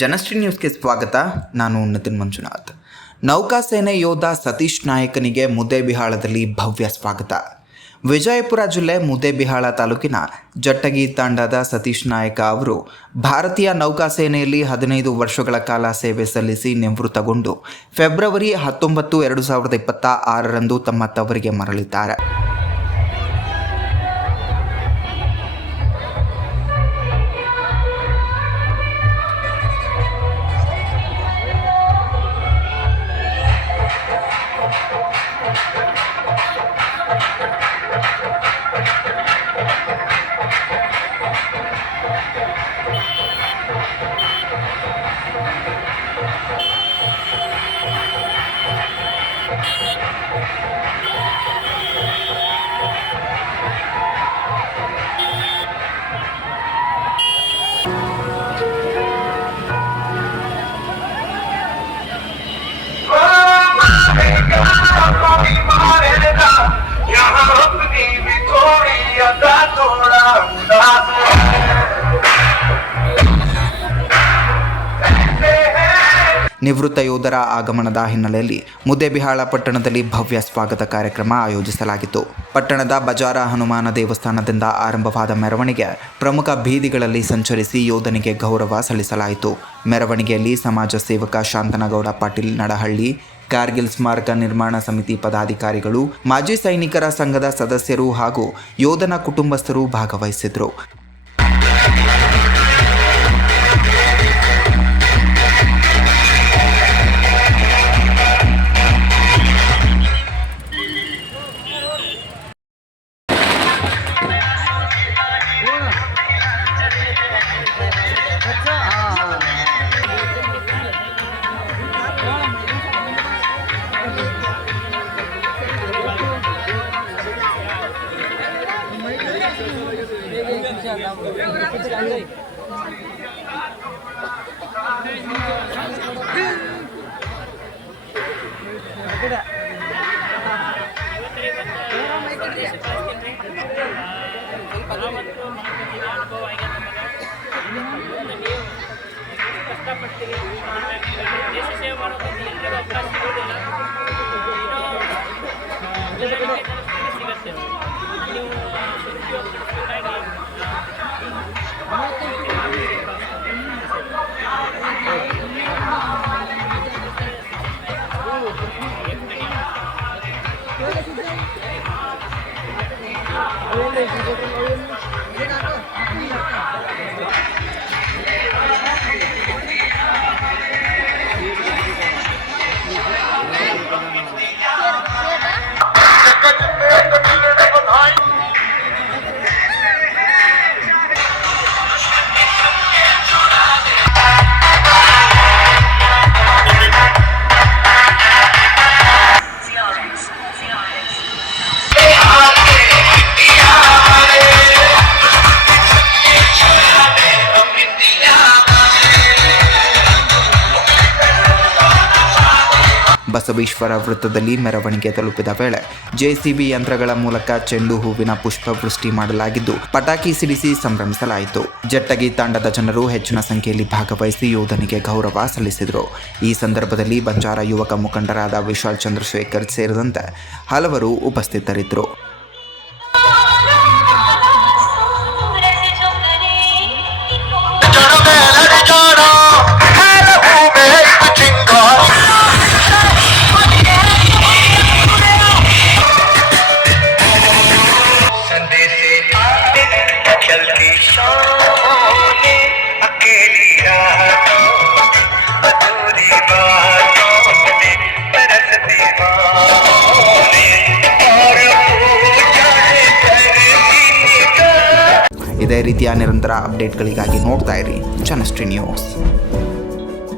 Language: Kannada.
ಜನಶ್ರೀ ನ್ಯೂಸ್ಗೆ ಸ್ವಾಗತ. ನಾನು ನಿತಿನ್ ಮಂಜುನಾಥ್. ನೌಕಾಸೇನೆ ಯೋಧ ಸತೀಶ್ ನಾಯಕನಿಗೆ ಮುದ್ದೇಬಿಹಾಳದಲ್ಲಿ ಭವ್ಯ ಸ್ವಾಗತ. ವಿಜಯಪುರ ಜಿಲ್ಲೆ ಮುದ್ದೇಬಿಹಾಳ ತಾಲೂಕಿನ ಜಟ್ಟಗಿ ತಾಂಡಾದ ಸತೀಶ್ ನಾಯಕ ಅವರು ಭಾರತೀಯ ನೌಕಾಸೇನೆಯಲ್ಲಿ 15 ವರ್ಷಗಳ ಕಾಲ ಸೇವೆ ಸಲ್ಲಿಸಿ ನಿವೃತ್ತಗೊಂಡು ಫೆಬ್ರವರಿ 19, 2026ರಂದು ತಮ್ಮ ತವರಿಗೆ ಮರಳಿದ್ದಾರೆ. ನಿವೃತ್ತ ಯೋಧರ ಆಗಮನದ ಹಿನ್ನೆಲೆಯಲ್ಲಿ ಮುದ್ದೇಬಿಹಾಳ ಪಟ್ಟಣದಲ್ಲಿ ಭವ್ಯ ಸ್ವಾಗತ ಕಾರ್ಯಕ್ರಮ ಆಯೋಜಿಸಲಾಗಿತ್ತು. ಪಟ್ಟಣದ ಬಜಾರ ಹನುಮಾನ ದೇವಸ್ಥಾನದಿಂದ ಆರಂಭವಾದ ಮೆರವಣಿಗೆ ಪ್ರಮುಖ ಬೀದಿಗಳಲ್ಲಿ ಸಂಚರಿಸಿ ಯೋಧನಿಗೆ ಗೌರವ ಸಲ್ಲಿಸಲಾಯಿತು. ಮೆರವಣಿಗೆಯಲ್ಲಿ ಸಮಾಜ ಸೇವಕ ಶಾಂತನಗೌಡ ಪಾಟೀಲ್ ನಡಹಳ್ಳಿ, ಕಾರ್ಗಿಲ್ ಸ್ಮಾರಕ ನಿರ್ಮಾಣ ಸಮಿತಿ ಪದಾಧಿಕಾರಿಗಳು, ಮಾಜಿ ಸೈನಿಕರ ಸಂಘದ ಸದಸ್ಯರು ಹಾಗೂ ಯೋಧನ ಕುಟುಂಬಸ್ಥರು ಭಾಗವಹಿಸಿದ್ರು. ಬಸವೇಶ್ವರ ವೃತ್ತದಲ್ಲಿ ಮೆರವಣಿಗೆ ತಲುಪಿದ ವೇಳೆ ಜೆಸಿಬಿ ಯಂತ್ರಗಳ ಮೂಲಕ ಚೆಂಡು ಹೂವಿನ ಪುಷ್ಪವೃಷ್ಟಿ ಮಾಡಲಾಗಿದ್ದು ಪಟಾಕಿ ಸಿಡಿಸಿ ಸಂಭ್ರಮಿಸಲಾಯಿತು. ಜಟ್ಟಗಿ ತಾಂಡದ ಜನರು ಹೆಚ್ಚಿನ ಸಂಖ್ಯೆಯಲ್ಲಿ ಭಾಗವಹಿಸಿ ಯೋಧನಿಗೆ ಗೌರವ ಸಲ್ಲಿಸಿದರು. ಈ ಸಂದರ್ಭದಲ್ಲಿ ಬಂಜಾರ ಯುವಕ ಮುಖಂಡರಾದ ವಿಶಾಲ್ ಚಂದ್ರಶೇಖರ್ ಸೇರಿದಂತೆ ಹಲವರು ಉಪಸ್ಥಿತರಿದ್ದರು. ಇದೇ ರೀತಿಯ ನಿರಂತರ ಅಪ್ಡೇಟ್ಗಳಿಗಾಗಿ ನೋಡ್ತಾ ಇರಿ ಜನಶ್ರೀ ನ್ಯೂಸ್.